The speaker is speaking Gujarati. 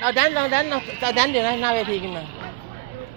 เราแดนเราแดนเราแดนอยู่นะหน้าเวทีกันมา